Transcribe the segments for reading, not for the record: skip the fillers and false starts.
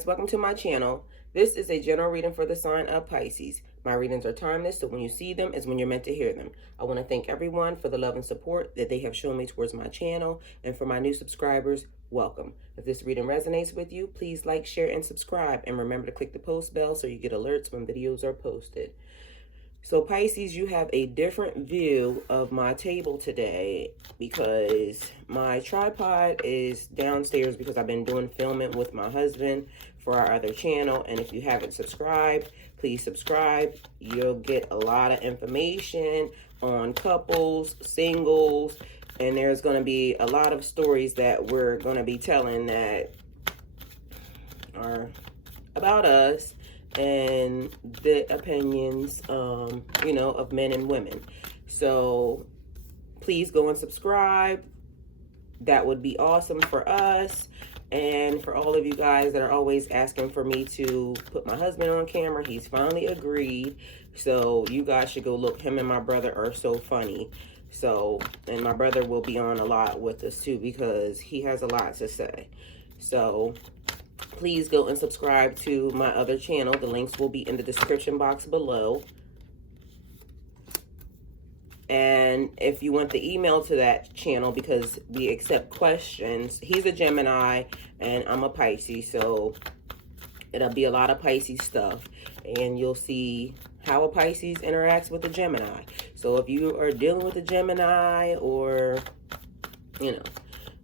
guys, welcome to my channel. This is a general reading for the sign of Pisces. My readings are timeless, so when you see them is when you're meant to hear them. I want to thank everyone for the love and support that they have shown me towards my channel, and for my new subscribers, welcome. If this reading resonates with you, please like, share, and subscribe, and remember to click the post bell so you get alerts when videos are posted. So Pisces, you have a different view of my table today because my tripod is downstairs because I've been doing filming with my husband for our other channel. And if you haven't subscribed, please subscribe. You'll get a lot of information on couples, singles, and there's going to be a lot of stories that we're going to be telling that are about us and the opinions, you know, of men and women. So please go and subscribe. That would be awesome for us. And for all of you guys that are always asking for me to put my husband on camera, he's finally agreed. So you guys should go look. Him and my brother are so funny. So, and my brother will be on a lot with us too because he has a lot to say. So please go and subscribe to my other channel. The links will be in the description box below. And if you want the email to that channel, because we accept questions, he's a Gemini and I'm a Pisces, so it'll be a lot of Pisces stuff. And you'll see how a Pisces interacts with a Gemini. So if you are dealing with a Gemini or, you know,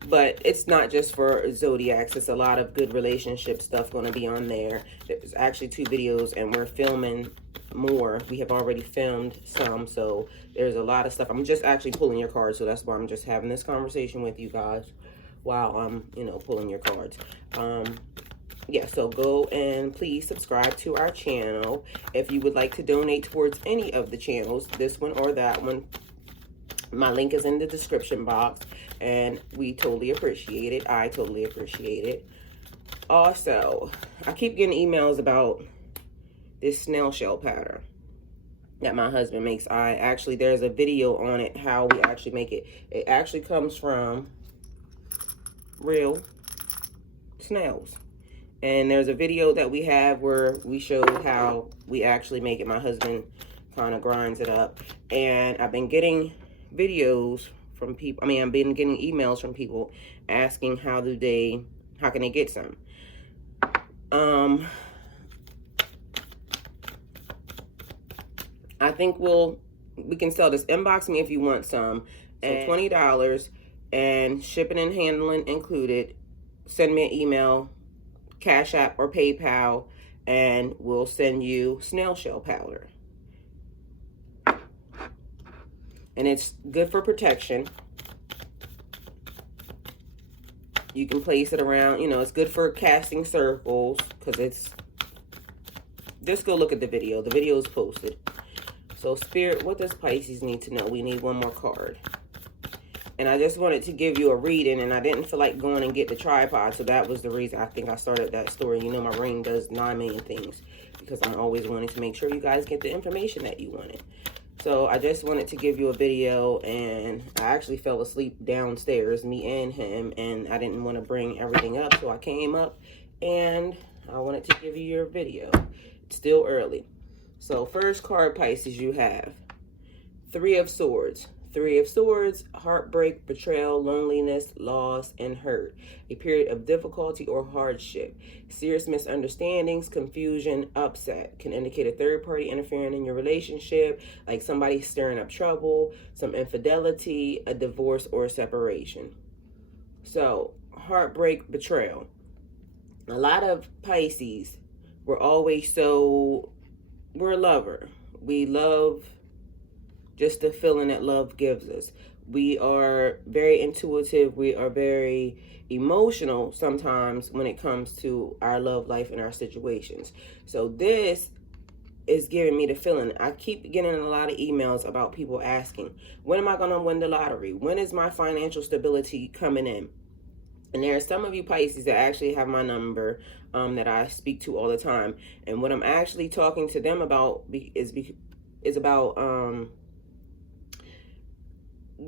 but it's not just for zodiacs. It's a lot of good relationship stuff going to be on there. There's actually 2 videos and we're filming more. We have already filmed some, so there's a lot of stuff. I'm just actually pulling your cards, so that's why I'm just having this conversation with you guys while I'm, you know, pulling your cards. Yeah, so go and please subscribe to our channel. If you would like to donate towards any of the channels, this one or that one, my link is in the description box, and we totally appreciate it. I totally appreciate it. Also, I keep getting emails about this snail shell pattern that my husband makes. There's a video on it, how we actually make it. It actually comes from real snails. And there's a video that we have where we showed how we actually make it. My husband kind of grinds it up. And I've been getting videos from people. I've been getting emails from people asking how can they get some. I think we can sell this. Inbox me if you want some. And $20 and shipping and handling included. Send me an email, Cash App or PayPal, and we'll send you snail shell powder. And it's good for protection. You can place it around, you know, it's good for casting circles because it's, just go look at the video. The video is posted. So Spirit, what does Pisces need to know? We need one more card. And I just wanted to give you a reading, and I didn't feel like going and get the tripod, so that was the reason I think I started that story. You know, my brain does 9 million things because I'm always wanting to make sure you guys get the information that you wanted. So I just wanted to give you a video, and I actually fell asleep downstairs, me and him, and I didn't want to bring everything up, so I came up, and I wanted to give you your video. It's still early. So first card, Pisces, you have 3 of Swords. 3 of Swords, heartbreak, betrayal, loneliness, loss, and hurt. A period of difficulty or hardship. Serious misunderstandings, confusion, upset. Can indicate a third party interfering in your relationship, like somebody stirring up trouble, some infidelity, a divorce, or a separation. So, heartbreak, betrayal. A lot of Pisces, we're a lover. We love just the feeling that love gives us. We are very intuitive. We are very emotional sometimes when it comes to our love life and our situations. So this is giving me the feeling. I keep getting a lot of emails about people asking, when am I going to win the lottery? When is my financial stability coming in? And there are some of you Pisces that actually have my number that I speak to all the time. And what I'm actually talking to them about is about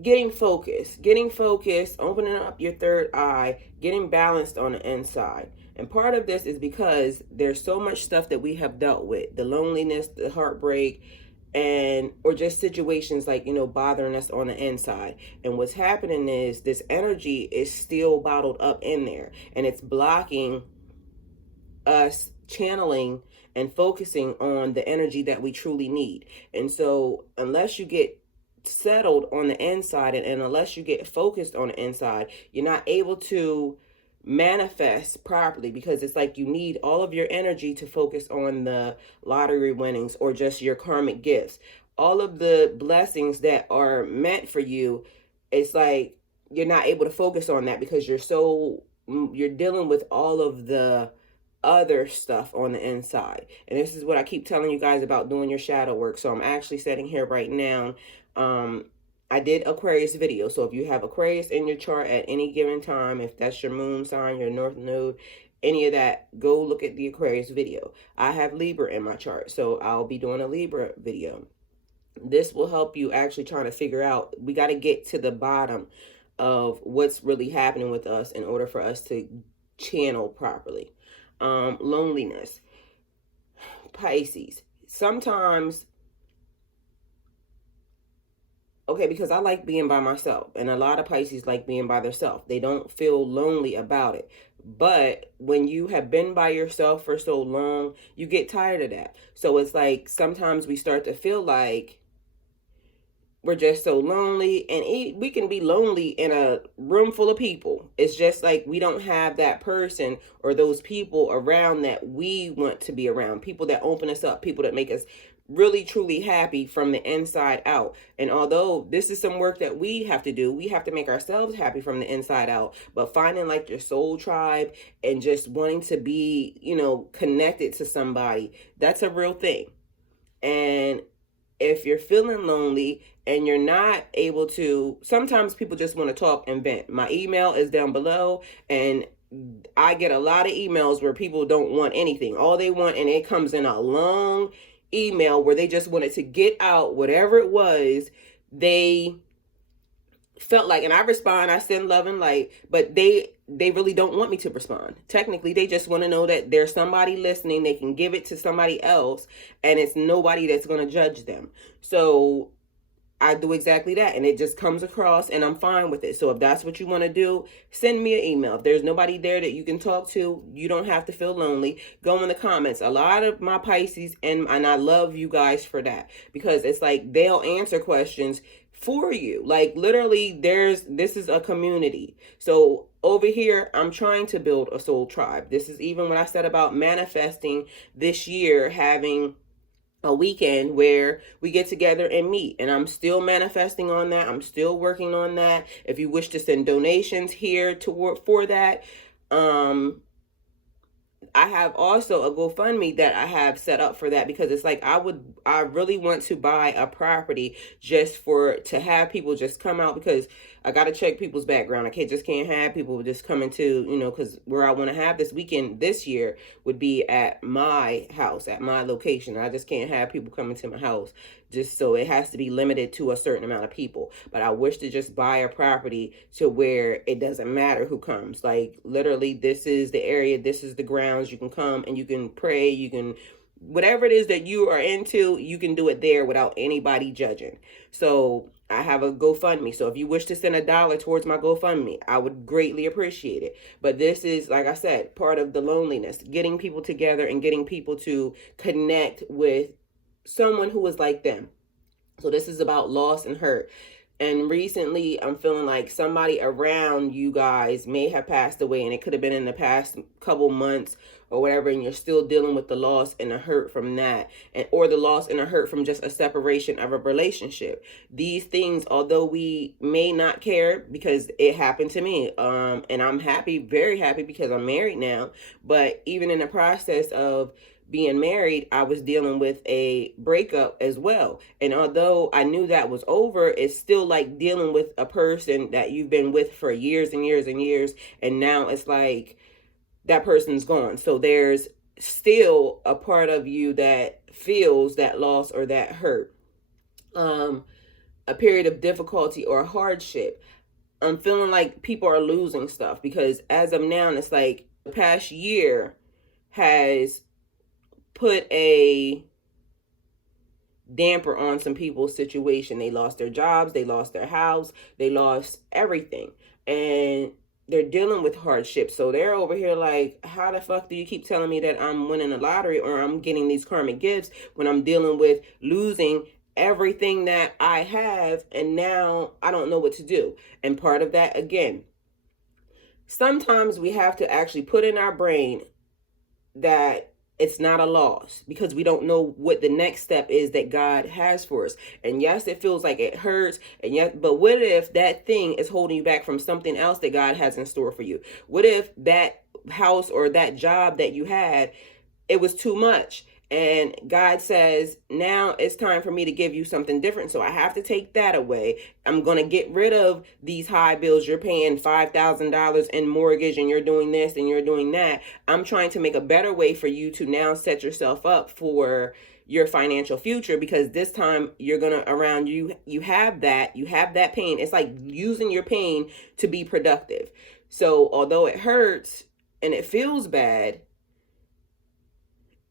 getting focused, opening up your third eye, getting balanced on the inside. And part of this is because there's so much stuff that we have dealt with, the loneliness, the heartbreak, and or just situations like, you know, bothering us on the inside. And what's happening is this energy is still bottled up in there, and it's blocking us channeling and focusing on the energy that we truly need. And so unless you get settled on the inside, and unless you get focused on the inside, you're not able to manifest properly, because it's like you need all of your energy to focus on the lottery winnings or just your karmic gifts, all of the blessings that are meant for you. It's like you're not able to focus on that because you're dealing with all of the other stuff on the inside. And this is what I keep telling you guys about doing your shadow work. So I'm actually sitting here right now. I did Aquarius video. So if you have Aquarius in your chart at any given time, if that's your moon sign, your north node, any of that, go look at the Aquarius video. I have Libra in my chart, so I'll be doing a Libra video. This will help you actually trying to figure out, we got to get to the bottom of what's really happening with us in order for us to channel properly. Loneliness. Pisces. Sometimes, okay, because I like being by myself, and a lot of Pisces like being by themselves. They don't feel lonely about it. But when you have been by yourself for so long, you get tired of that. So it's like sometimes we start to feel like we're just so lonely, and we can be lonely in a room full of people. It's just like we don't have that person or those people around that we want to be around, people that open us up, people that make us really truly happy from the inside out. And although this is some work that we have to do, we have to make ourselves happy from the inside out, but finding like your soul tribe and just wanting to be, you know, connected to somebody, that's a real thing. And if you're feeling lonely and you're not able to, sometimes people just want to talk and vent. My email is down below, and I get a lot of emails where people don't want anything. All they want, and it comes in a long email where they just wanted to get out whatever it was they felt like. And I respond, I send love and light, but they really don't want me to respond. Technically, they just want to know that there's somebody listening, they can give it to somebody else, and it's nobody that's going to judge them. So I do exactly that, and it just comes across, and I'm fine with it. So if that's what you want to do, send me an email. If there's nobody there that you can talk to, you don't have to feel lonely. Go in the comments. A lot of my Pisces, and I love you guys for that, because it's like they'll answer questions for you. Like literally, this is a community. So over here, I'm trying to build a soul tribe. This is even what I said about manifesting this year, having a weekend where we get together and meet, and I'm still manifesting on that. I'm still working on that. If you wish to send donations here for that, I have also a GoFundMe that I have set up for that, because it's like I really want to buy a property just to have people just come out, because I got to check people's background. I can't have people just coming to, you know, because where I want to have this weekend this year would be at my house, at my location. I just can't have people coming to my house, just so it has to be limited to a certain amount of people. But I wish to just buy a property to where it doesn't matter who comes. Like literally, this is the area, this is the grounds. You can come and you can pray, you can, whatever it is that you are into, you can do it there without anybody judging. So I have a GoFundMe. So if you wish to send $1 towards my GoFundMe, I would greatly appreciate it. But this is, like I said, part of the loneliness, getting people together and getting people to connect with someone who is like them. So this is about loss and hurt. And recently, I'm feeling like somebody around you guys may have passed away, and it could have been in the past couple months or whatever, and you're still dealing with the loss and the hurt from that, or the loss and the hurt from just a separation of a relationship. These things, although we may not care, because it happened to me, and I'm happy, very happy, because I'm married now. But even in the process of being married, I was dealing with a breakup as well. And although I knew that was over, it's still like dealing with a person that you've been with for years and years and years. And now it's like that person's gone. So there's still a part of you that feels that loss or that hurt. A period of difficulty or hardship. I'm feeling like people are losing stuff, because as of now, it's like The past year has put a damper on some people's situation. They lost their jobs, they lost their house, they lost everything. And they're dealing with hardship. So they're over here like, how the fuck do you keep telling me that I'm winning the lottery or I'm getting these karmic gifts when I'm dealing with losing everything that I have and now I don't know what to do? And part of that, again, sometimes we have to actually put in our brain that it's not a loss because we don't know what the next step is that God has for us. And yes, it feels like it hurts. And yes, but what if that thing is holding you back from something else that God has in store for you? What if that house or that job that you had, it was too much? And God says, now it's time for me to give you something different. So I have to take that away. I'm going to get rid of these high bills. You're paying $5,000 in mortgage and you're doing this and you're doing that. I'm trying to make a better way for you to now set yourself up for your financial future, because this time you're going to around you have that pain. It's like using your pain to be productive. So although it hurts and it feels bad,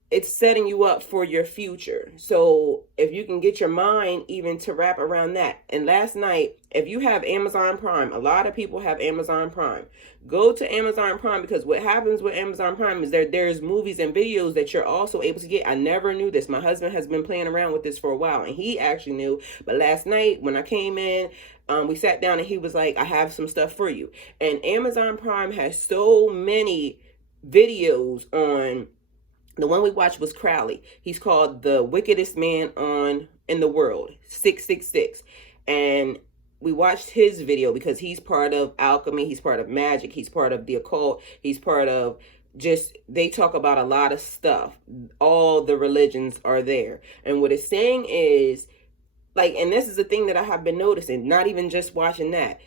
it's setting you up for your future. So if you can get your mind even to wrap around that. And last night, if you have Amazon Prime, a lot of people have Amazon Prime. Go to Amazon Prime, because what happens with Amazon Prime is there's movies and videos that you're also able to get. I never knew this. My husband has been playing around with this for a while and he actually knew. But last night when I came in, we sat down and he was like, I have some stuff for you. And Amazon Prime has so many videos on. The one we watched was Crowley. He's called the wickedest man in the world, 666. And we watched his video because he's part of alchemy, he's part of magic, he's part of the occult, he's part of they talk about a lot of stuff. All the religions are there. And what it's saying is, like, and this is the thing that I have been noticing, not even just watching that,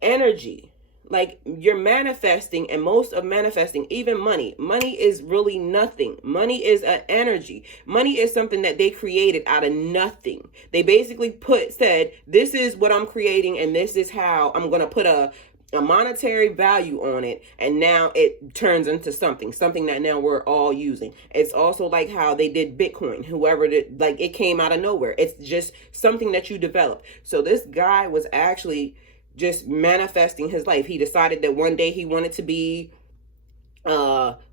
energy. Like, you're manifesting, and most of manifesting, even money is really nothing. Money is an energy. Money is something that they created out of nothing. They basically said, this is what I'm creating and this is how I'm going to put a monetary value on it, and now it turns into something that now we're all using. It's also like how they did Bitcoin. Whoever did, like, it came out of nowhere. It's just something that you develop. So this guy was actually just manifesting his life. He decided that one day he wanted to be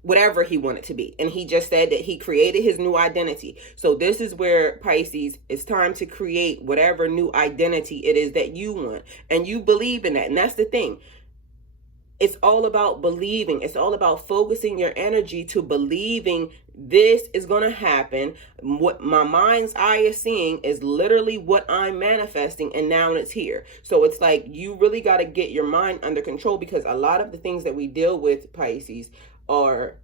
whatever he wanted to be, and he just said that he created his new identity. So this is where, Pisces, it's time to create whatever new identity it is that you want, and you believe in that. And that's the thing, it's all about believing. It's all about focusing your energy to believing this is going to happen. What my mind's eye is seeing is literally what I'm manifesting, and now it's here. So it's like you really got to get your mind under control, because a lot of the things that we deal with, Pisces, are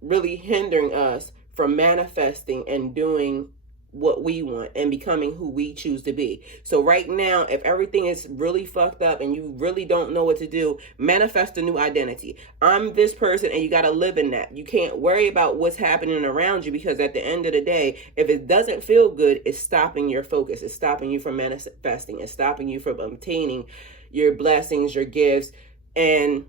really hindering us from manifesting and doing what we want and becoming who we choose to be. So right now, if everything is really fucked up and you really don't know what to do, manifest a new identity. I'm this person, and you got to live in that. You can't worry about what's happening around you, because at the end of the day, if it doesn't feel good, it's stopping your focus. It's stopping you from manifesting. It's stopping you from obtaining your blessings, your gifts. And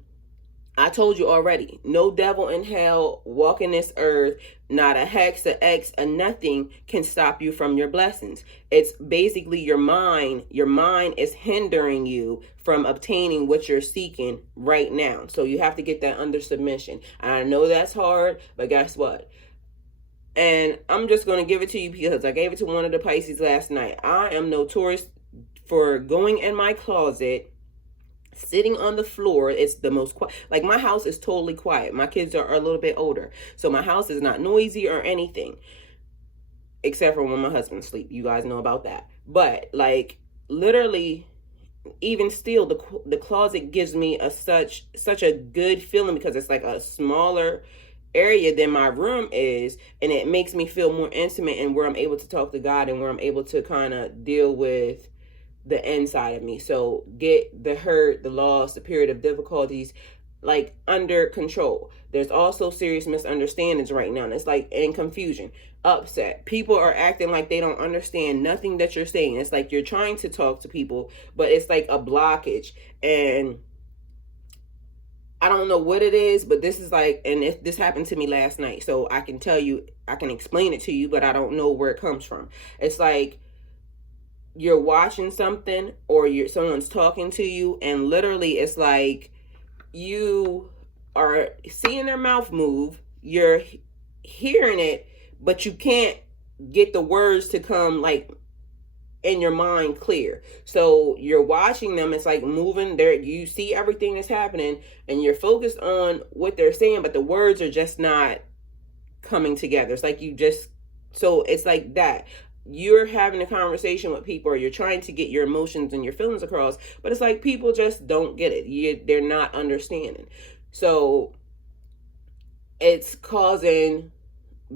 I told you already, no devil in hell walking this earth, not a hex, a X, a nothing can stop you from your blessings. It's basically your mind. Your mind is hindering you from obtaining what you're seeking right now. So you have to get that under submission. And I know that's hard, but guess what? And I'm just going to give it to you because I gave it to one of the Pisces last night. I am notorious for going in my closet, sitting on the floor. It's the most quiet. Like, my house is totally quiet. My kids are a little bit older, so my house is not noisy or anything, except for when my husband sleeps. You guys know about that. But like, literally, even still, the closet gives me such a good feeling, because it's like a smaller area than my room is, and it makes me feel more intimate, and where I'm able to talk to God, and where I'm able to kind of deal with the inside of me. So get the hurt, the loss, the period of difficulties, like, under control. There's also serious misunderstandings right now, and it's like in confusion, upset. People are acting like they don't understand nothing that you're saying. It's like you're trying to talk to people, but it's like a blockage. And I don't know what it is, but this is like, and this happened to me last night, so I can tell you, I can explain it to you, but I don't know where it comes from. It's like you're watching something, or someone's talking to you, and literally it's like you are seeing their mouth move, you're hearing it, but you can't get the words to come like in your mind clear. So you're watching them, it's like moving there, you see everything that's happening and you're focused on what they're saying, but the words are just not coming together. It's like so it's like that you're having a conversation with people, or you're trying to get your emotions and your feelings across, but it's like people just don't get it. They're not understanding. So it's causing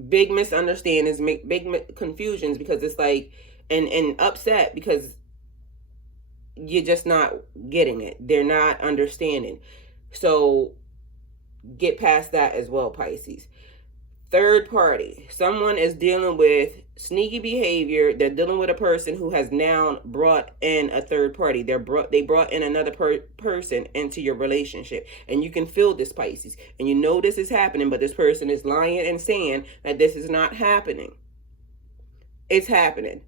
big misunderstandings, big confusions, because it's like, and upset because you're just not getting it. They're not understanding. So get past that as well, Pisces. Third party. Someone is dealing with sneaky behavior. They're dealing with a person who has now brought in a third party. They brought in another person into your relationship. And you can feel this, Pisces. And you know this is happening, but this person is lying and saying that this is not happening. It's happening.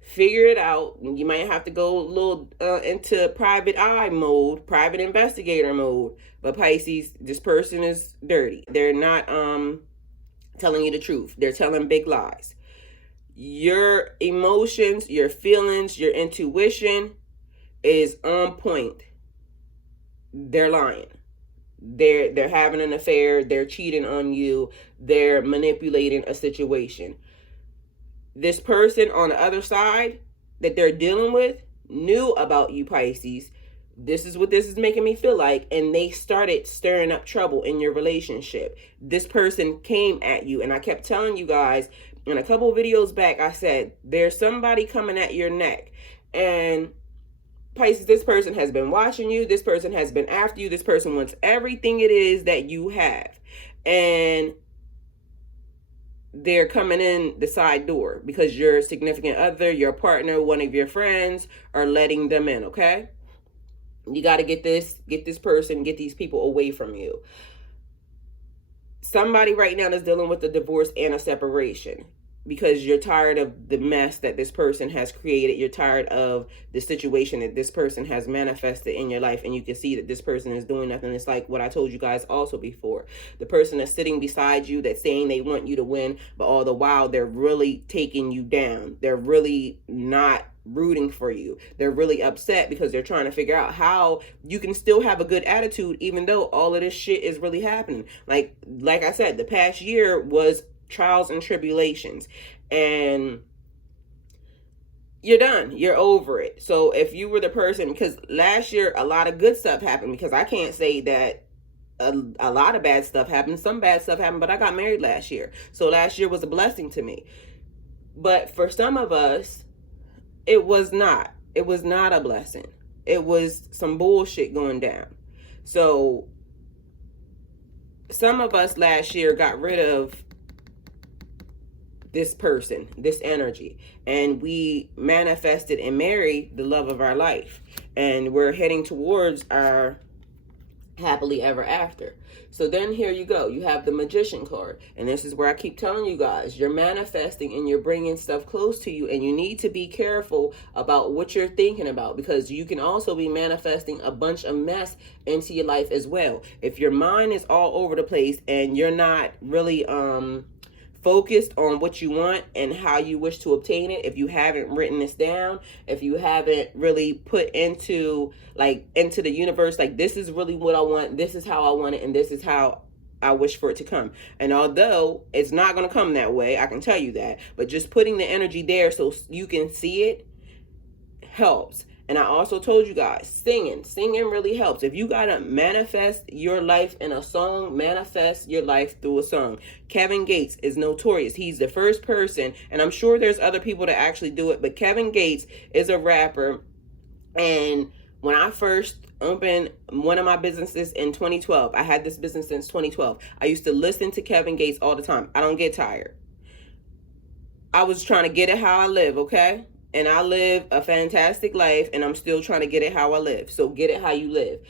Figure it out. You might have to go a little into private eye mode, private investigator mode. But Pisces, this person is dirty. They're not telling you the truth. They're telling big lies. Your emotions, your feelings, your intuition is on point. They're lying. They're having an affair. They're cheating on you. They're manipulating a situation. This person on the other side that they're dealing with knew about you, Pisces. This is what this is making me feel like. And they started stirring up trouble in your relationship. This person came at you. And I kept telling you guys in a couple of videos back, I said, there's somebody coming at your neck. And Pisces, this person has been watching you. This person has been after you. This person wants everything it is that you have. And they're coming in the side door because your significant other, your partner, one of your friends are letting them in, okay? You got to get this person, get these people away from you. Somebody right now is dealing with a divorce and a separation because you're tired of the mess that this person has created. You're tired of the situation that this person has manifested in your life, and you can see that this person is doing nothing. It's like what I told you guys also before. The person that's sitting beside you that's saying they want you to win, but all the while they're really taking you down. They're really not rooting for you. They're really upset because they're trying to figure out how you can still have a good attitude even though all of this shit is really happening. Like I said, the past year was trials and tribulations, and you're done. You're over it. So if you were the person, because last year a lot of good stuff happened, because I can't say that a lot of bad stuff happened. Some bad stuff happened, but I got married last year. So last year was a blessing to me. But for some of us, it was not. It was not a blessing. It was some bullshit going down. So some of us last year got rid of this person, this energy, and we manifested and married the love of our life, and we're heading towards our happily ever after. So then here you go, you have the Magician card, and this is where I keep telling you guys, you're manifesting and you're bringing stuff close to you, and you need to be careful about what you're thinking about, because you can also be manifesting a bunch of mess into your life as well. If your mind is all over the place and you're not really focused on what you want and how you wish to obtain it, if you haven't written this down, if you haven't really put into the universe, like, this is really what I want, this is how I want it, and this is how I wish for it to come. And although it's not going to come that way, I can tell you that, but just putting the energy there so you can see it helps. And I also told you guys, singing really helps. If you got to manifest your life in a song, manifest your life through a song. Kevin Gates is notorious. He's the first person, and I'm sure there's other people that actually do it, but Kevin Gates is a rapper. And when I first opened one of my businesses in 2012, I had this business since 2012. I used to listen to Kevin Gates all the time. I don't get tired. I was trying to get it how I live, okay? And I live a fantastic life, and I'm still trying to get it how I live. So get it how you live.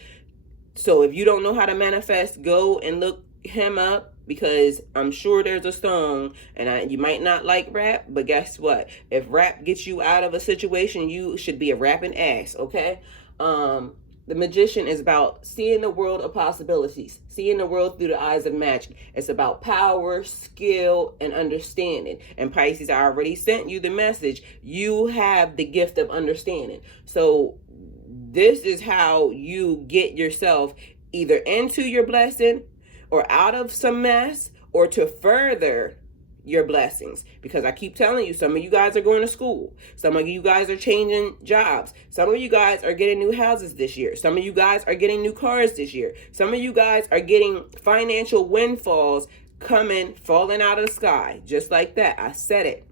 So if you don't know how to manifest, go and look him up, because I'm sure there's a song, and you might not like rap, but guess what? If rap gets you out of a situation, you should be a rapping ass, okay? The Magician is about seeing the world of possibilities, seeing the world through the eyes of magic. It's about power, skill, and understanding. And Pisces, I already sent you the message. You have the gift of understanding. So this is how you get yourself either into your blessing or out of some mess, or to further your blessings. Because I keep telling you, some of you guys are going to school. Some of you guys are changing jobs. Some of you guys are getting new houses this year. Some of you guys are getting new cars this year. Some of you guys are getting financial windfalls falling out of the sky. Just like that. I said it.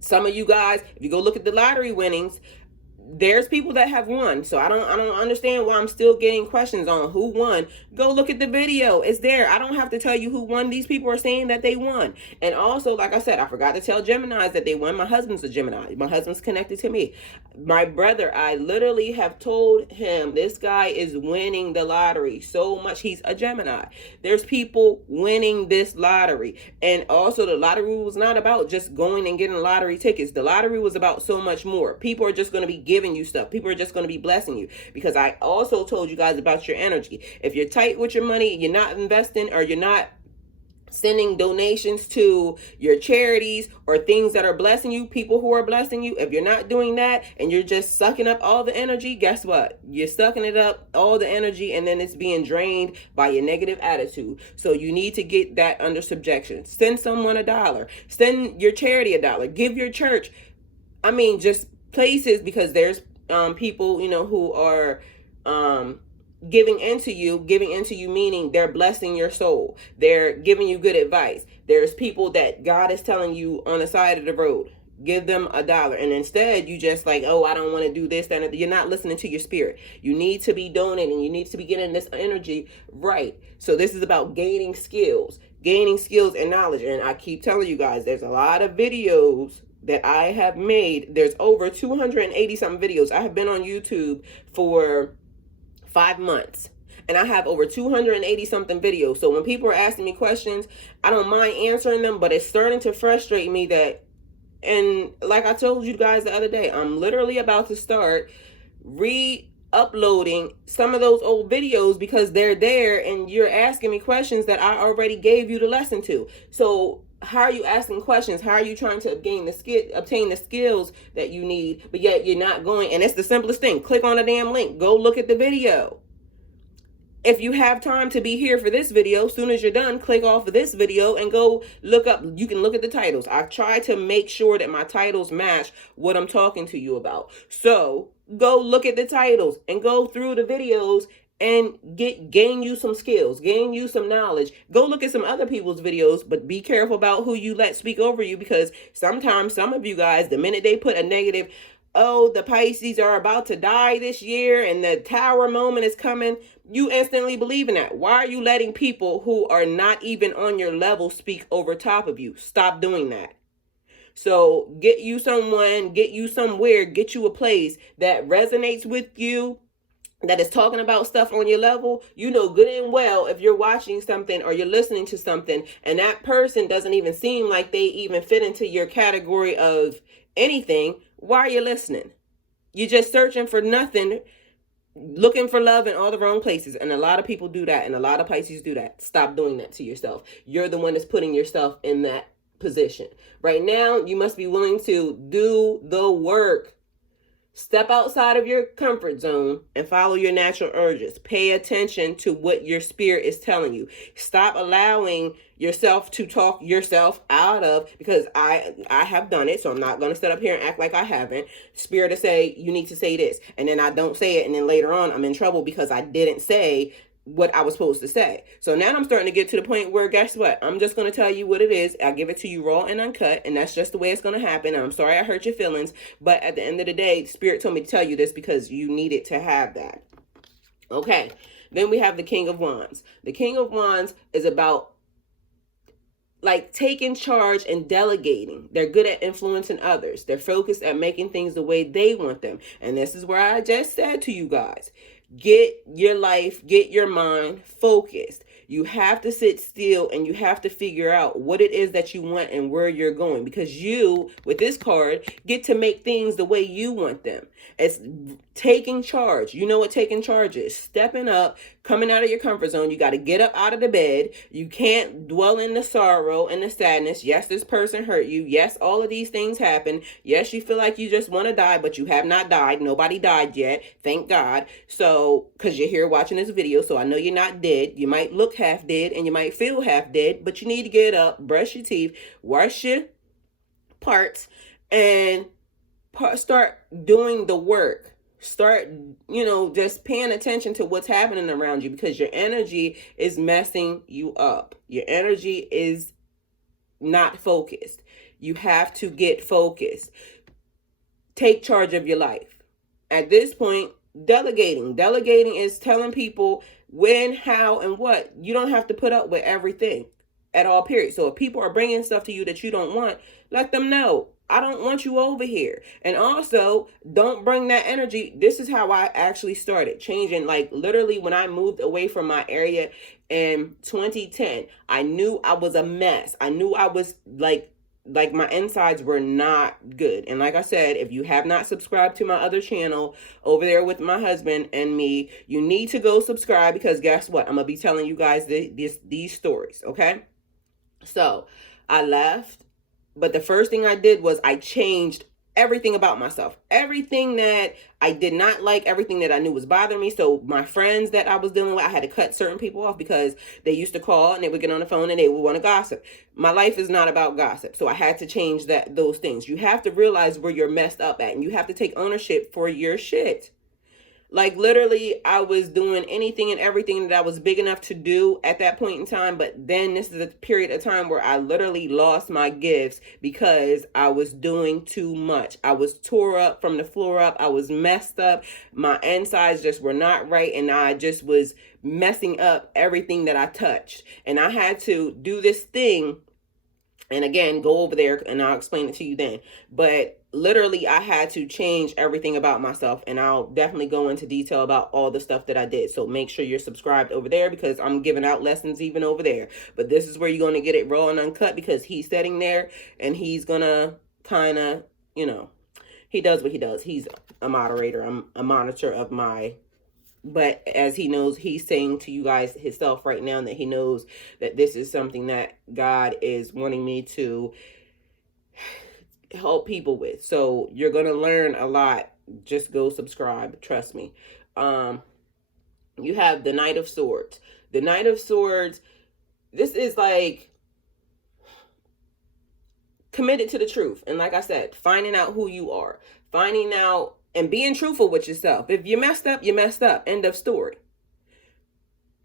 Some of you guys, if you go look at the lottery winnings, there's people that have won. So I don't understand why I'm still getting questions on who won. Go look at the video. It's there. I don't have to tell you who won. These people are saying that they won. And also, like I said, I forgot to tell Geminis that they won. My husband's a Gemini. My husband's connected to me. My brother, I literally have told him this guy is winning the lottery so much. He's a Gemini. There's people winning this lottery. And also, the lottery was not about just going and getting lottery tickets. The lottery was about so much more. People are just going to be giving you stuff. People are just going to be blessing you, because I also told you guys about your energy. If you're tight with your money, you're not investing, or you're not sending donations to your charities or things that are blessing you, people who are blessing you, if you're not doing that and you're just sucking up all the energy, guess what? You're sucking it up, all the energy, and then it's being drained by your negative attitude. So you need to get that under subjection. Send someone $1. Send your charity $1. Give your church, just places, because there's people, who are giving into you meaning they're blessing your soul. They're giving you good advice. There's people that God is telling you on the side of the road, give them $1. And instead you just like, oh, I don't want to do this, that, and you're not listening to your spirit. You need to be donating. You need to be getting this energy right. So this is about gaining skills and knowledge. And I keep telling you guys, there's a lot of videos that I have made. There's over 280 something videos. I have been on YouTube for 5 months, and I have over 280 something videos. So when people are asking me questions, I don't mind answering them, but it's starting to frustrate me that, and like I told you guys the other day, I'm literally about to start re-uploading some of those old videos, because they're there and you're asking me questions that I already gave you the lesson to. So how are you asking questions? How are you trying to obtain the skills that you need, but yet you're not going? And it's the simplest thing. Click on the damn link. Go look at the video. If you have time to be here for this video, as soon as you're done, click off of this video and go look up. You can look at the titles. I try to make sure that my titles match what I'm talking to you about. So go look at the titles and go through the videos and gain you some skills, gain you some knowledge. Go look at some other people's videos, but be careful about who you let speak over you, because sometimes some of you guys, the minute they put a negative, oh, the Pisces are about to die this year and the tower moment is coming, you instantly believe in that. Why are you letting people who are not even on your level speak over top of you? Stop doing that. So get you someone, get you somewhere, get you a place that resonates with you, that is talking about stuff on your level. You know good and well, if you're watching something or you're listening to something and that person doesn't even seem like they even fit into your category of anything, why are you listening? You're just searching for nothing, looking for love in all the wrong places. And a lot of people do that, and a lot of Pisces do that. Stop doing that to yourself. You're the one that's putting yourself in that position. Right now, you must be willing to do the work. Step outside of your comfort zone and follow your natural urges. Pay attention to what your spirit is telling you. Stop allowing yourself to talk yourself out of, because I have done it, so I'm not going to sit up here and act like I haven't. Spirit to say, you need to say this, and then I don't say it, and then later on I'm in trouble because I didn't say what I was supposed to say. So now I'm starting to get to the point where, guess what? I'm just going to tell you what it is. I'll give it to you raw and uncut, and that's just the way it's going to happen. And I'm sorry I hurt your feelings, but at the end of the day, Spirit told me to tell you this because you needed to have that. Okay, then we have the King of Wands. The King of Wands is about like taking charge and delegating. They're good at influencing others. They're focused at making things the way they want them. And this is where I just said to you guys, Get your life, get your mind focused. You have to sit still and you have to figure out what it is that you want and where you're going, because you, with this card, get to make things the way you want them. It's taking charge. You know what taking charge is? Stepping up, coming out of your comfort zone. You got to get up out of the bed. You can't dwell in the sorrow and the sadness. Yes, this person hurt you. Yes, all of these things happen. Yes, you feel like you just want to die, but you have not died. Nobody died yet. Thank God. So, because you're here watching this video, so I know you're not dead. You might look half dead and you might feel half dead, but you need to get up, brush your teeth, wash your parts, and start doing the work. Start, just paying attention to what's happening around you, because your energy is messing you up. Your energy is not focused. You have to get focused. Take charge of your life. At this point, delegating. Delegating is telling people when, how, and what. You don't have to put up with everything at all, period. So if people are bringing stuff to you that you don't want, let them know. I don't want you over here. And also, don't bring that energy. This is how I actually started changing. Like, literally, when I moved away from my area in 2010, I knew I was a mess. I knew I was like my insides were not good. And like I said, if you have not subscribed to my other channel over there with my husband and me, you need to go subscribe, because guess what? I'm going to be telling you guys these stories, okay? So I left, but the first thing I did was I changed everything about myself. Everything that I did not like, everything that I knew was bothering me. So my friends that I was dealing with, I had to cut certain people off because they used to call and they would get on the phone and they would want to gossip. My life is not about gossip. So I had to change those things. You have to realize where you're messed up at, and you have to take ownership for your shit. Like, literally, I was doing anything and everything that I was big enough to do at that point in time. But then this is a period of time where I literally lost my gifts because I was doing too much. I was tore up from the floor up. I was messed up. My insides just were not right. And I just was messing up everything that I touched. And I had to do this thing. And again, go over there and I'll explain it to you then. But literally, I had to change everything about myself. And I'll definitely go into detail about all the stuff that I did. So make sure you're subscribed over there, because I'm giving out lessons even over there. But this is where you're going to get it raw and uncut, because he's sitting there and he's going to kind of, he does what he does. He's a moderator. I'm a monitor of my... But as he knows, he's saying to you guys himself right now that he knows that this is something that God is wanting me to help people with. So you're going to learn a lot. Just go subscribe. Trust me. You have the Knight of Swords. The Knight of Swords, this is like committed to the truth. And like I said, finding out who you are. Finding out and being truthful with yourself. If you messed up, you messed up. End of story.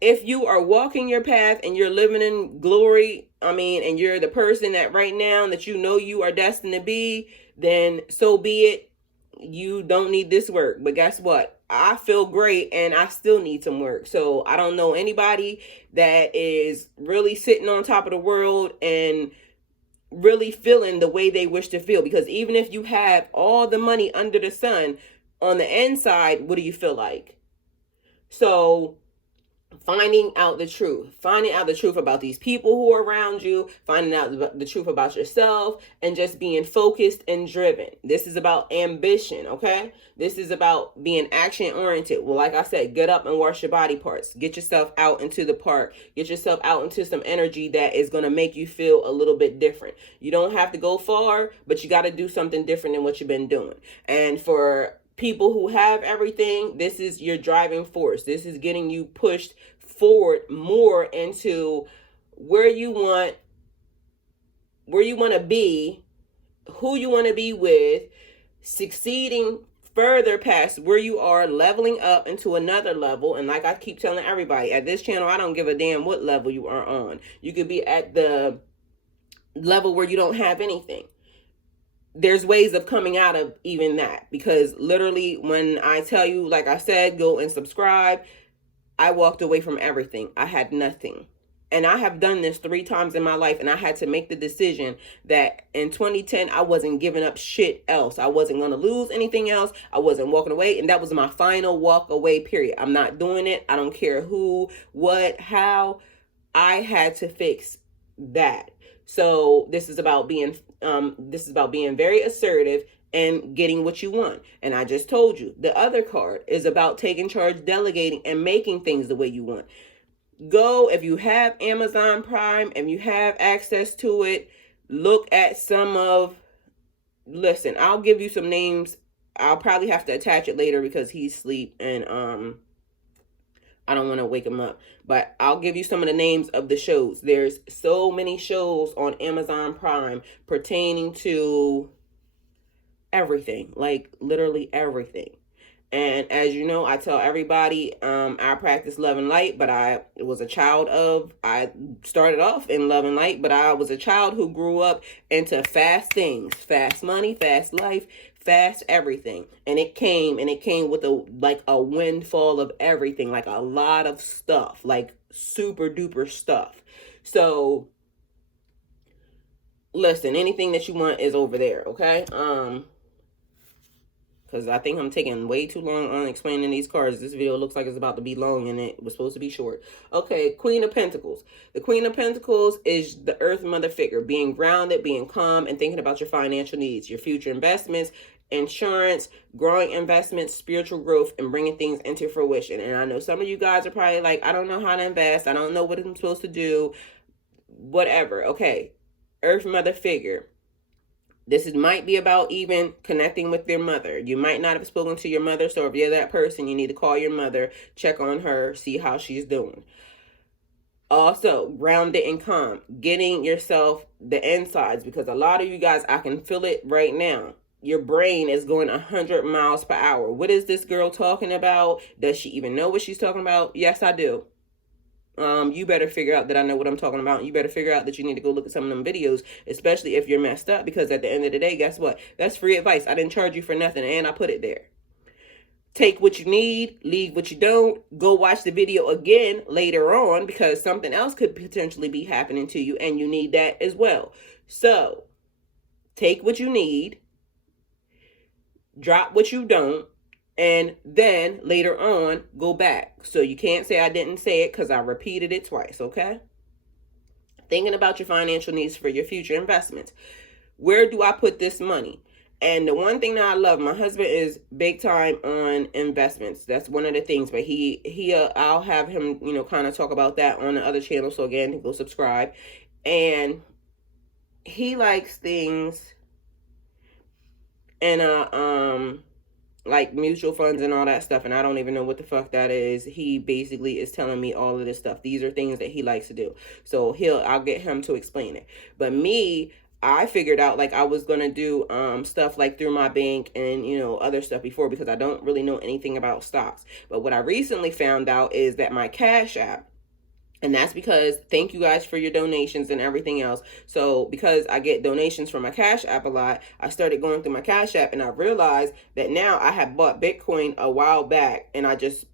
If you are walking your path and you're living in glory, and you're the person that right now that you know you are destined to be, then so be it. You don't need this work. But guess what? I feel great and I still need some work. So I don't know anybody that is really sitting on top of the world and really feeling the way they wish to feel. Because even if you have all the money under the sun, on the inside, what do you feel like? So finding out the truth about these people who are around you, finding out the truth about yourself, and just being focused and driven. This is about ambition, okay? This is about being action oriented. Well, like I said, get up and wash your body parts. Get yourself out into the park. Get yourself out into some energy that is going to make you feel a little bit different. You don't have to go far, but you got to do something different than what you've been doing. And for people who have everything, this is your driving force. This is getting you pushed forward more into where you want to be, who you want to be with, succeeding further past where you are, leveling up into another level. And like I keep telling everybody, at this channel, I don't give a damn what level you are on. You could be at the level where you don't have anything. There's ways of coming out of even that, because literally when I tell you, like I said, go and subscribe, I walked away from everything. I had nothing. And I have done this 3 times in my life, and I had to make the decision that in 2010, I wasn't giving up shit else. I wasn't going to lose anything else. I wasn't walking away. And that was my final walk away period. I'm not doing it. I don't care who, what, how. I had to fix that. So this is about being very assertive and getting what you want. And I just told you, the other card is about taking charge, delegating, and making things the way you want. Go, if you have Amazon Prime, if you have access to it, look at listen, I'll give you some names. I'll probably have to attach it later because he's asleep and I don't want to wake him up. But I'll give you some of the names of the shows. There's so many shows on Amazon Prime pertaining to everything, like literally everything. And as you know, I tell everybody, I practice love and light, but I started off in love and light, but I was a child who grew up into fast things, fast money, fast life, fast everything. And it came with a windfall of everything, like a lot of stuff, like super duper stuff. So listen, anything that you want is over there, okay? Because I think I'm taking way too long on explaining these cards. This video looks like it's about to be long, and it was supposed to be short. Okay, Queen of Pentacles. The Queen of Pentacles is the Earth Mother figure, being grounded, being calm, and thinking about your financial needs, your future investments, insurance, growing investments, spiritual growth, and bringing things into fruition. And I know some of you guys are probably like, I don't know how to invest. I don't know what I'm supposed to do. Whatever. Okay, Earth Mother figure. This might be about even connecting with your mother. You might not have spoken to your mother, so if you're that person, you need to call your mother, check on her, see how she's doing. Also, grounded and calm, getting yourself the insides, because a lot of you guys, I can feel it right now. Your brain is going 100 miles per hour. What is this girl talking about? Does she even know what she's talking about? Yes, I do. You better figure out that I know what I'm talking about. You better figure out that you need to go look at some of them videos, especially if you're messed up, because at the end of the day, guess what? That's free advice. I didn't charge you for nothing, and I put it there. Take what you need, leave what you don't. Go watch the video again later on, because something else could potentially be happening to you, and you need that as well. So, take what you need, drop what you don't, and then later on, go back. So you can't say I didn't say it because I repeated it twice, okay? Thinking about your financial needs for your future investments. Where do I put this money? And the one thing that I love, my husband is big time on investments. That's one of the things. But I'll have him, kind of talk about that on the other channel. So again, go subscribe. And he likes things and like mutual funds and all that stuff, and I don't even know what the fuck that is. He basically is telling me all of this stuff. These are things that he likes to do. So I'll get him to explain it. But me, I figured out like I was gonna do stuff like through my bank and other stuff before, because I don't really know anything about stocks. But what I recently found out is that my Cash App, and that's because, thank you guys for your donations and everything else. So because I get donations from my Cash App a lot, I started going through my Cash App, and I realized that now I had bought Bitcoin a while back, and I just,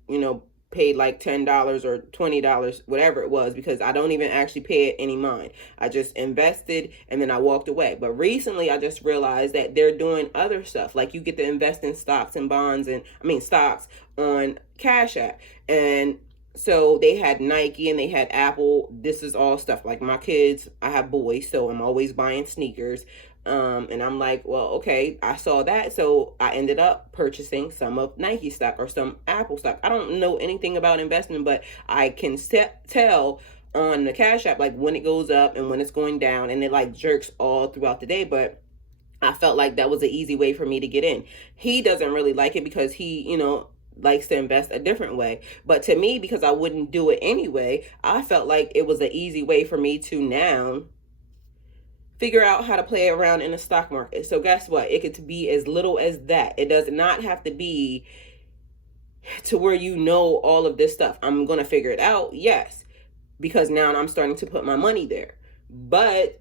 paid like $10 or $20, whatever it was, because I don't even actually pay it any mind. I just invested and then I walked away. But recently I just realized that they're doing other stuff. Like you get to invest in stocks and bonds stocks on Cash App. And so they had Nike and they had Apple. This is all stuff like my kids. I have boys, so I'm always buying sneakers. And I'm like, well, okay, I saw that. So I ended up purchasing some of Nike stock or some Apple stock. I don't know anything about investment, but I can tell on the Cash App, like when it goes up and when it's going down, and it like jerks all throughout the day. But I felt like that was an easy way for me to get in. He doesn't really like it because he, likes to invest a different way. But to me, because I wouldn't do it anyway, I felt like it was an easy way for me to now figure out how to play around in the stock market. So guess what? It could be as little as that. It does not have to be to where all of this stuff. I'm going to figure it out, yes, because now I'm starting to put my money there. But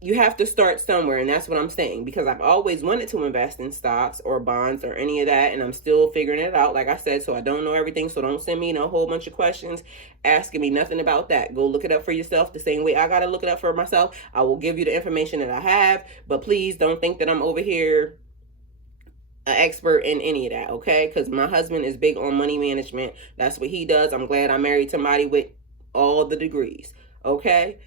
you have to start somewhere, and that's what I'm saying, because I've always wanted to invest in stocks or bonds or any of that, and I'm still figuring it out, like I said. So I don't know everything, so don't send me a whole bunch of questions asking me nothing about that. Go look it up for yourself the same way I gotta look it up for myself. I will give you the information that I have, but please don't think that I'm over here an expert in any of that, okay? Because my husband is big on money management. That's what he does. I'm glad I married somebody with all the degrees, okay?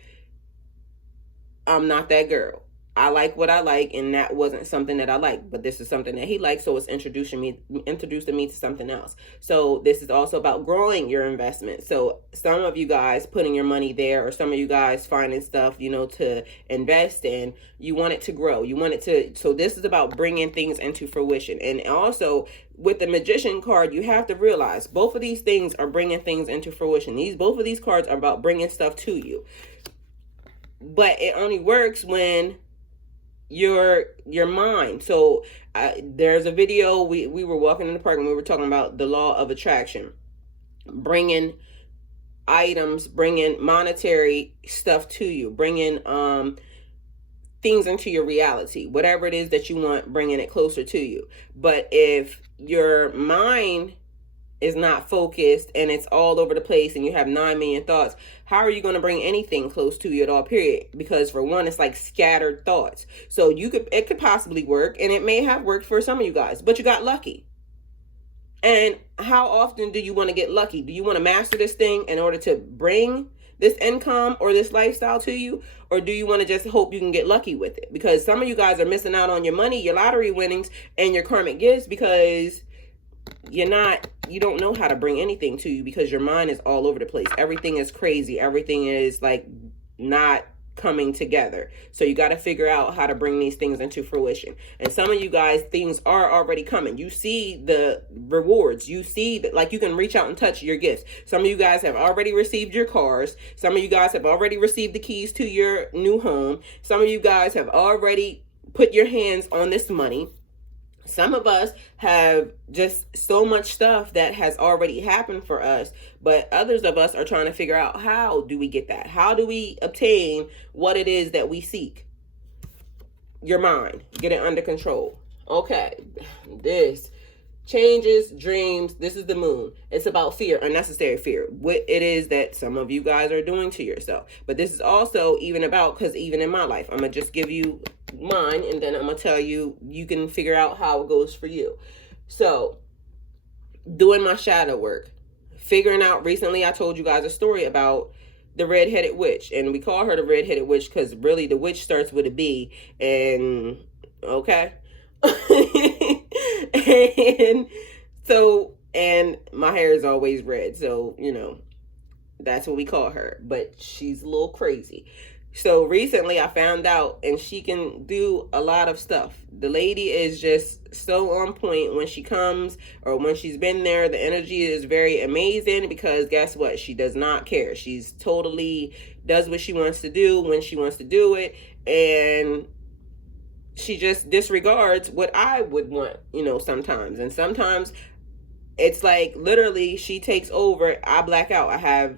I'm not that girl. I like what I like, and that wasn't something that I liked, but this is something that he likes, so it's introducing me to something else. So this is also about growing your investment. So some of you guys putting your money there, or some of you guys finding stuff, you know, to invest in, you want it to grow. You want it to, so this is about bringing things into fruition. And also with the Magician card, you have to realize both of these things are bringing things into fruition. Both of these cards are about bringing stuff to you. But it only works when your mind. So there's a video, we were walking in the park and we were talking about the law of attraction, bringing items, bringing monetary stuff to you, bringing things into your reality, whatever it is that you want, bringing it closer to you. But if your mind is not focused and it's all over the place and you have 9 million thoughts, how are you going to bring anything close to you at all, period? Because for one, it's like scattered thoughts. So it could possibly work, and it may have worked for some of you guys, but you got lucky. And how often do you want to get lucky? Do you want to master this thing in order to bring this income or this lifestyle to you? Or do you want to just hope you can get lucky with it? Because some of you guys are missing out on your money, your lottery winnings, and your karmic gifts because you don't know how to bring anything to you, because your mind is all over the place. Everything is crazy. Everything is like not coming together. So you got to figure out how to bring these things into fruition. And some of you guys, things are already coming. You see the rewards. You see that, like, you can reach out and touch your gifts. Some of you guys have already received your cars. Some of you guys have already received the keys to your new home. Some of you guys have already put your hands on this money. Some of us have just so much stuff that has already happened for us, but others of us are trying to figure out, how do we get that? How do we obtain what it is that we seek? Your mind, get it under control. Okay, this changes, dreams. This is the moon. It's about fear, unnecessary fear. What it is that some of you guys are doing to yourself. But this is also even about, because even in my life, I'm going to just give you mine, and then I'm going to tell you, you can figure out how it goes for you. So doing my shadow work, figuring out, recently I told you guys a story about the red-headed witch, and we call her the red-headed witch because really the witch starts with a B, and okay. and my hair is always red, so you know, that's what we call her, but she's a little crazy. So recently I found out, and she can do a lot of stuff. The lady is just so on point when she comes, or when she's been there. The energy is very amazing, because guess what? She does not care. She's totally does what she wants to do when she wants to do it, and she just disregards what I would want, you know, sometimes. And sometimes it's like literally she takes over. I black out. I have,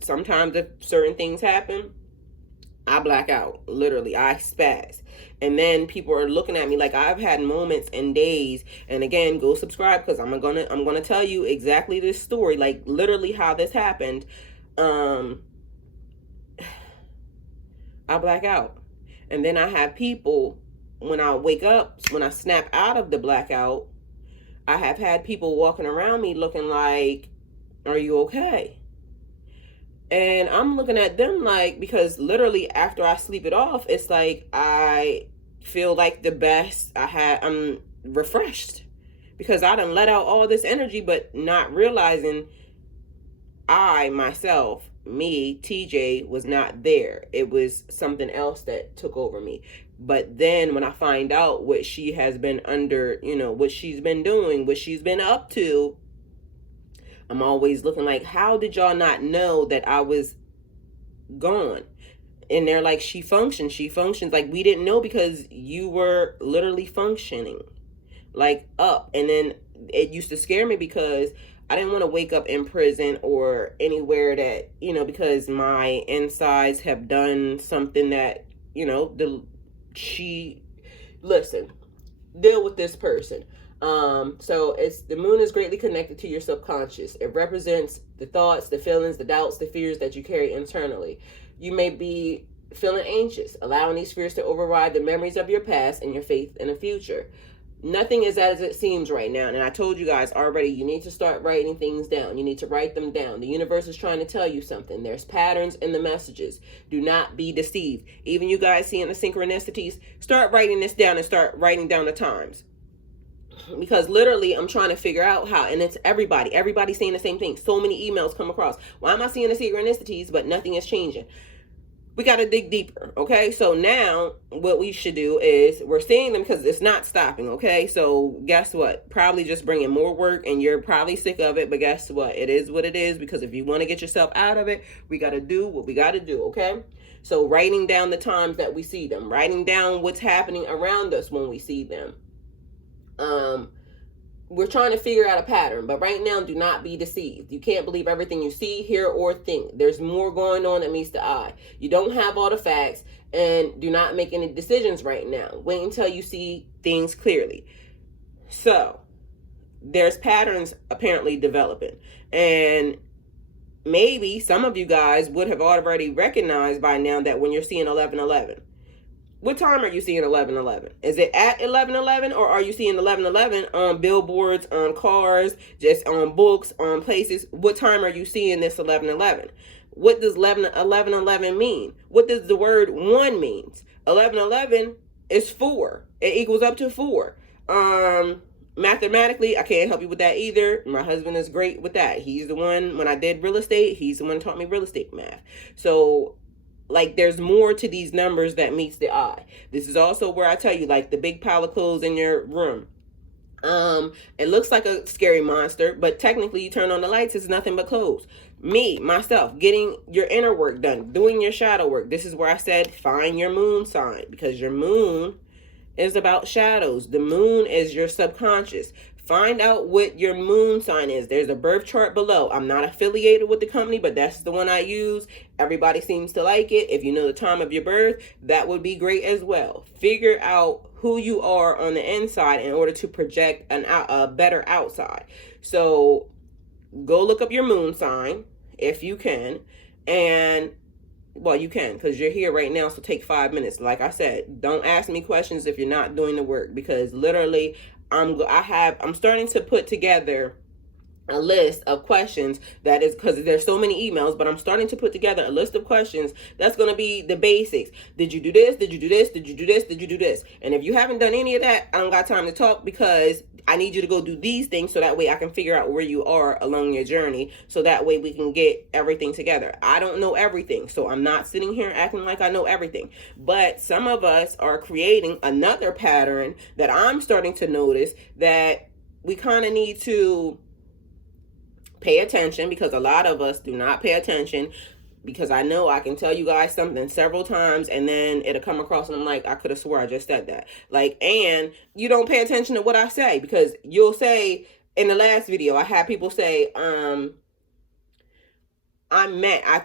sometimes if certain things happen, I black out. Literally, I spaz. And then people are looking at me like, I've had moments and days. And again, go subscribe, because I'm gonna tell you exactly this story, like literally how this happened. I black out. And then I have people, when I wake up, when I snap out of the blackout, I have had people walking around me looking like, are you okay? And I'm looking at them like, because literally after I sleep it off, it's like I feel like the best I'm refreshed, because I done let out all this energy, but not realizing I myself, me, TJ, was not there. It was something else that took over me. But then when I find out what she has been under, you know, what she's been doing, what she's been up to, I'm always looking like, how did y'all not know that I was gone? And they're like, she functions. Like, we didn't know, because you were literally functioning, like up. And then it used to scare me, because I didn't want to wake up in prison or anywhere that, you know, because my insides have done something that you know, listen, deal with this person. So it's the moon is greatly connected to your subconscious. It represents the thoughts, the feelings, the doubts, the fears that you carry internally. You may be feeling anxious, allowing these fears to override the memories of your past and your faith in the future. Nothing is as it seems right now. And I told you guys already, you need to start writing things down. You need to write them down. The universe is trying to tell you something. There's patterns in the messages. Do not be deceived. Even you guys seeing the synchronicities, start writing this down and start writing down the times. Because literally I'm trying to figure out how, and it's everybody's saying the same thing. So many emails come across. Why am I seeing the synchronicities but nothing is changing? We got to dig deeper. Okay, so now what we should do is, we're seeing them because it's not stopping. Okay, so guess what? Probably just bringing more work, and you're probably sick of it, but guess what? It is what it is, because if you want to get yourself out of it, we got to do what we got to do. Okay, so writing down the times that we see them, writing down what's happening around us when we see them. We're trying to figure out a pattern, but right now, do not be deceived. You can't believe everything you see, hear, or think. There's more going on than meets the eye. You don't have all the facts, and do not make any decisions right now. Wait until you see things clearly. So, there's patterns apparently developing, and maybe some of you guys would have already recognized by now that when you're seeing 11:11. What time are you seeing 11:11? Is it at 11:11, or are you seeing 11:11 on billboards, on cars, just on books, on places? What time are you seeing this 11:11? What does 11:11 mean? What does the word 1 means? 11:11 is 4. It equals up to 4. Mathematically, I can't help you with that either. My husband is great with that. He's the one, when I did real estate, he's the one who taught me real estate math. So, like, there's more to these numbers that meets the eye. This is also where I tell you, like, the big pile of clothes in your room. It looks like a scary monster, but technically you turn on the lights, it's nothing but clothes. Myself, getting your inner work done, doing your shadow work. This is where I said, find your moon sign, because your moon is about shadows. The moon is your subconscious. Find out what your moon sign is. There's a birth chart below. I'm not affiliated with the company, but that's the one I use. Everybody seems to like it. If you know the time of your birth, that would be great as well. Figure out who you are on the inside in order to project a better outside. So go look up your moon sign if you can. And well, you can, because you're here right now, so take 5 minutes. Like I said, don't ask me questions if you're not doing the work, because literally I'm starting to put together a list of questions that is, because there's so many emails, but I'm starting to put together a list of questions that's going to be the basics. Did you do this? Did you do this? Did you do this? Did you do this? And if you haven't done any of that, I don't got time to talk, because I need you to go do these things so that way I can figure out where you are along your journey, so that way we can get everything together. I don't know everything, so I'm not sitting here acting like I know everything. But some of us are creating another pattern that I'm starting to notice that we kind of need to pay attention, because a lot of us do not pay attention. Because I know I can tell you guys something several times, and then it'll come across and I'm like, I could have swore I just said that. Like, and you don't pay attention to what I say, because you'll say, in the last video, I had people say, I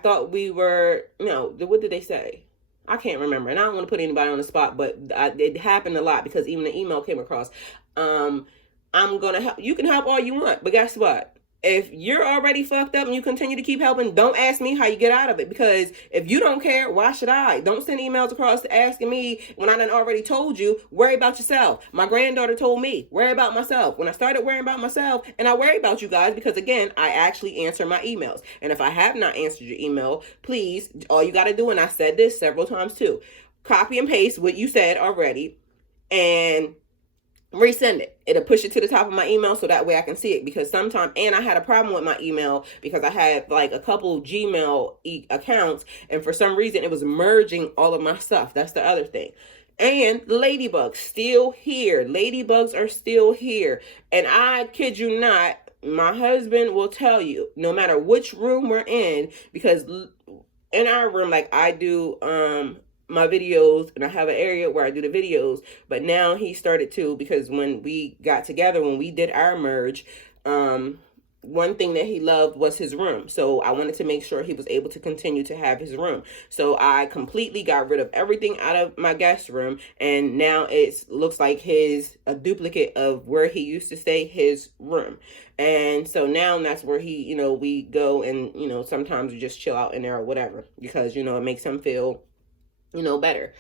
thought we were, no, what did they say? I can't remember. And I don't want to put anybody on the spot, but it happened a lot, because even the email came across. I'm going to help. You can help all you want, but guess what? If you're already fucked up and you continue to keep helping, don't ask me how you get out of it, because if you don't care, why should I? Don't send emails across asking me when I done already told you. Worry about yourself. My granddaughter told me, worry about myself. When I started worrying about myself, and I worry about you guys, because again, I actually answer my emails. And if I have not answered your email, please, all you got to do, and I said this several times too, copy and paste what you said already and resend it. It'll push it to the top of my email, so that way I can see it. Because sometimes, and I had a problem with my email, because I had like a couple Gmail accounts, and for some reason it was merging all of my stuff. That's the other thing. And ladybugs still here. Ladybugs are still here. And I kid you not, my husband will tell you, no matter which room we're in, because in our room, like I do my videos, and I have an area where I do the videos, but now he started to, because when we got together, when we did our merge, one thing that he loved was his room. So I wanted to make sure he was able to continue to have his room. So I completely got rid of everything out of my guest room. And now it looks like a duplicate of where he used to stay, his room. And so now that's where he, we go and, sometimes we just chill out in there or whatever. Because, it makes him feel, better.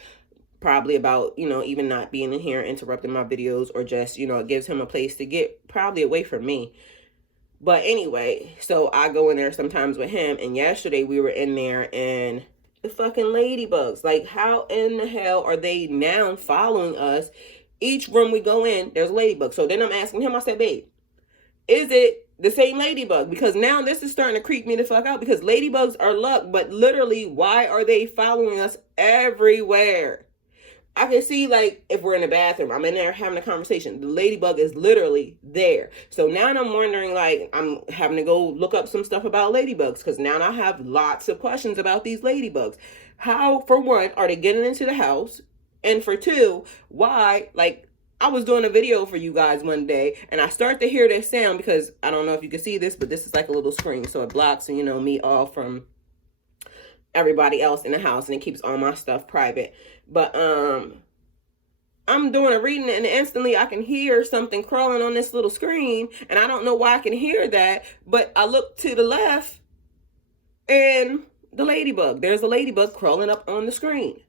Probably about, even not being in here, interrupting my videos, or just, it gives him a place to get probably away from me. But anyway, so I go in there sometimes with him, and yesterday we were in there, and the fucking ladybugs, like, how in the hell are they now following us? Each room we go in, there's a ladybug. So then I'm asking him, I said, babe, is it the same ladybug? Because now this is starting to creep me the fuck out, because ladybugs are luck, but literally, why are they following us everywhere? I can see, like, if we're in the bathroom, I'm in there having a conversation, the ladybug is literally there. So now I'm wondering, like, I'm having to go look up some stuff about ladybugs, because now I have lots of questions about these ladybugs. How, for one, are they getting into the house? And for two, why, like, I was doing a video for you guys one day, and I start to hear this sound, because I don't know if you can see this, but this is like a little screen, so it blocks, me off from everybody else in the house, and it keeps all my stuff private. But I'm doing a reading, and instantly I can hear something crawling on this little screen, and I don't know why I can hear that, but I look to the left, and there's a ladybug crawling up on the screen.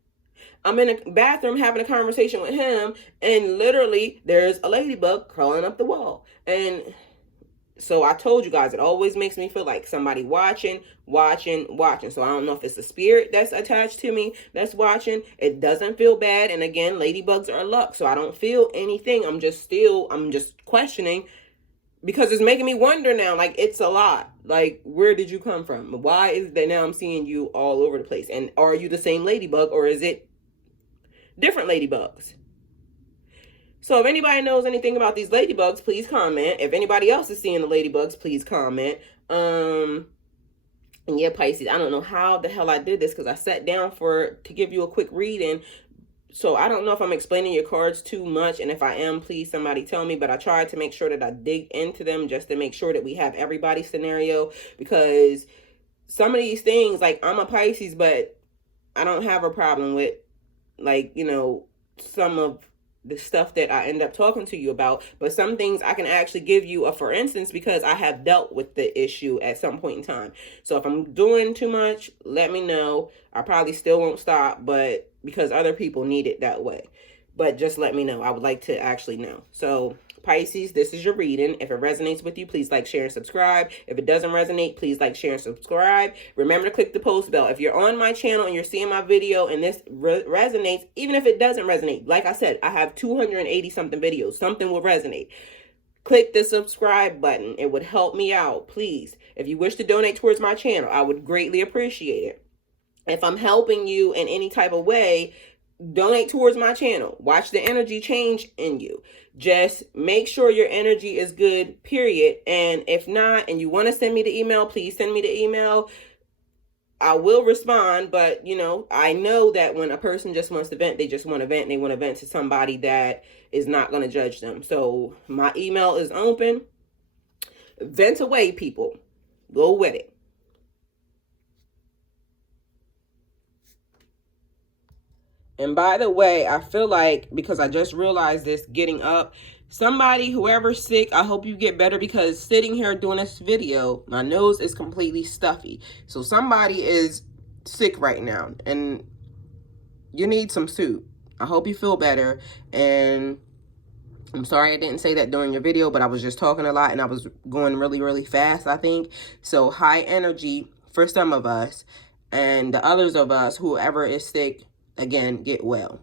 I'm in a bathroom having a conversation with him, and literally there's a ladybug crawling up the wall. And so I told you guys, it always makes me feel like somebody watching. So I don't know if it's a spirit that's attached to me that's watching. It doesn't feel bad. And again, ladybugs are luck. So I don't feel anything. I'm just questioning, because it's making me wonder now. Like, it's a lot. Like, where did you come from? Why is it that now I'm seeing you all over the place? And are you the same ladybug, or is it different ladybugs? So if anybody knows anything about these ladybugs, please comment. If anybody else is seeing the ladybugs, please comment. And yeah, Pisces, I don't know how the hell I did this, because I sat down to give you a quick reading. So I don't know if I'm explaining your cards too much, and if I am, please somebody tell me. But I tried to make sure that I dig into them just to make sure that we have everybody's scenario, because some of these things, like, I'm a Pisces, but I don't have a problem with, like, some of the stuff that I end up talking to you about. But some things I can actually give you a for instance, because I have dealt with the issue at some point in time. So if I'm doing too much, let me know. I probably still won't stop, but because other people need it that way. But just let me know. I would like to actually know. So Pisces, this is your reading. If it resonates with you, please like, share, and subscribe. If it doesn't resonate, please like, share, and subscribe. Remember to click the post bell. If you're on my channel and you're seeing my video and this resonates, even if it doesn't resonate, like I said, I have 280 something videos. Something will resonate. Click the subscribe button. It would help me out, please. If you wish to donate towards my channel, I would greatly appreciate it. If I'm helping you in any type of way, donate towards my channel. Watch the energy change in you. Just make sure your energy is good, period. And if not, and you want to send me the email, please send me the email. I will respond, but I know that when a person just wants to vent, they just want to vent, and they want to vent to somebody that is not going to judge them. So my email is open. Vent away, people. Go with it. And by the way, I feel like, because I just realized this getting up, somebody, whoever's sick, I hope you get better, because sitting here doing this video, my nose is completely stuffy. So somebody is sick right now, and you need some soup. I hope you feel better. And I'm sorry I didn't say that during your video, but I was just talking a lot, and I was going really, really fast, I think. So high energy for some of us, and the others of us, whoever is sick, again, get well.